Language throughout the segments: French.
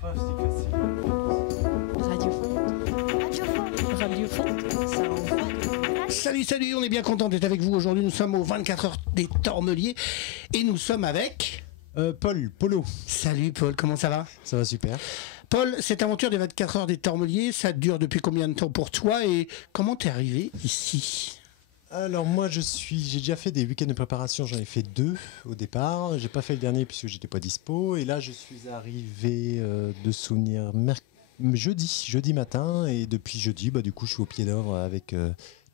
pas, c'est facile. Radio Faute. Radio Faute. Ça envoie. Salut, on est bien content d'être avec vous aujourd'hui. Nous sommes aux 24 heures des Tormeliers et nous sommes avec... Polo. Salut Paul, comment ça va? Ça va super. Paul, cette aventure des 24 heures des Tormeliers, ça dure depuis combien de temps pour toi et comment t'es arrivé ici? Alors moi j'ai déjà fait des week-ends de préparation, j'en ai fait 2 au départ. J'ai pas fait le dernier puisque j'étais pas dispo. Et là je suis arrivé de souvenir jeudi matin. Et depuis jeudi, du coup je suis au pied d'œuvre avec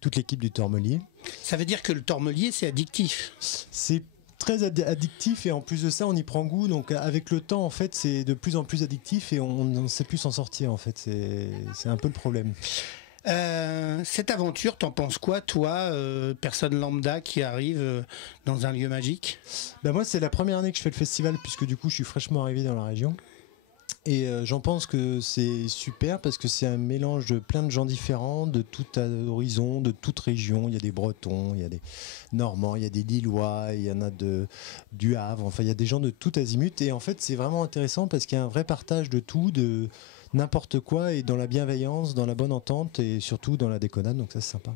toute l'équipe du Tormelier. Ça veut dire que le Tormelier c'est addictif? C'est très addictif et en plus de ça on y prend goût, donc avec le temps en fait c'est de plus en plus addictif et on ne sait plus s'en sortir en fait, c'est un peu le problème. Cette aventure, t'en penses quoi toi, personne lambda qui arrive dans un lieu magique? Moi c'est la première année que je fais le festival puisque du coup je suis fraîchement arrivé dans la région. Et j'en pense que c'est super parce que c'est un mélange de plein de gens différents, de tout horizon, de toute région. Il y a des Bretons, il y a des Normands, il y a des Lillois, il y en a du Havre. Enfin, il y a des gens de tout azimut. Et en fait, c'est vraiment intéressant parce qu'il y a un vrai partage de tout, de n'importe quoi, et dans la bienveillance, dans la bonne entente et surtout dans la déconnade. Donc ça, c'est sympa.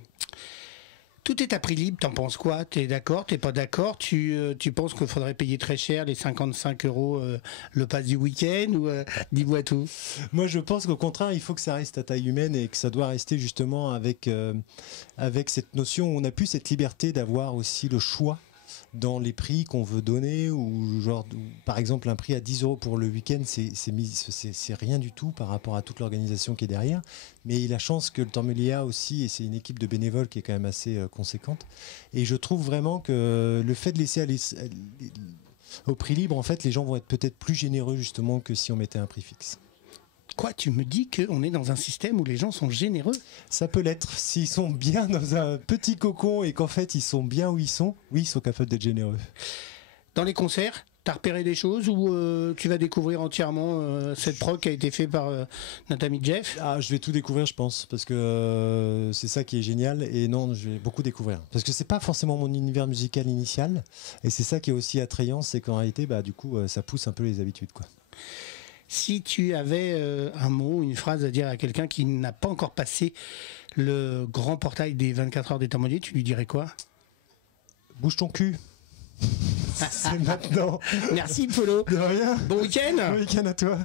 Tout est à prix libre, t'en penses quoi? T'es d'accord, t'es pas d'accord? Tu penses qu'il faudrait payer très cher les 55 € le pass du week-end ou dis-moi tout? Moi je pense qu'au contraire il faut que ça reste à taille humaine et que ça doit rester justement avec cette notion où on a plus cette liberté d'avoir aussi le choix dans les prix qu'on veut donner, ou genre par exemple un prix à 10 € pour le week-end, c'est rien du tout par rapport à toute l'organisation qui est derrière. Mais il a la chance que le Tormelier a aussi, et c'est une équipe de bénévoles qui est quand même assez conséquente. Et je trouve vraiment que le fait de laisser aller au prix libre, en fait, les gens vont être peut-être plus généreux justement que si on mettait un prix fixe. Quoi, tu me dis qu'on est dans un système où les gens sont généreux? Ça peut l'être. S'ils sont bien dans un petit cocon et qu'en fait ils sont bien où ils sont, oui, ils sont capables d'être généreux. Dans les concerts, t'as repéré des choses ou tu vas découvrir entièrement cette prog qui a été faite par notre ami Jeff? Je vais tout découvrir, je pense, parce que c'est ça qui est génial. Et non, je vais beaucoup découvrir. Parce que c'est pas forcément mon univers musical initial. Et c'est ça qui est aussi attrayant, c'est qu'en réalité, du coup, ça pousse un peu les habitudes, quoi. Si tu avais un mot, une phrase à dire à quelqu'un qui n'a pas encore passé le grand portail des 24 heures des Tormeliers, tu lui dirais quoi? Bouge ton cul. C'est maintenant. Merci Polo. De rien. Bon week-end. Bon week-end à toi.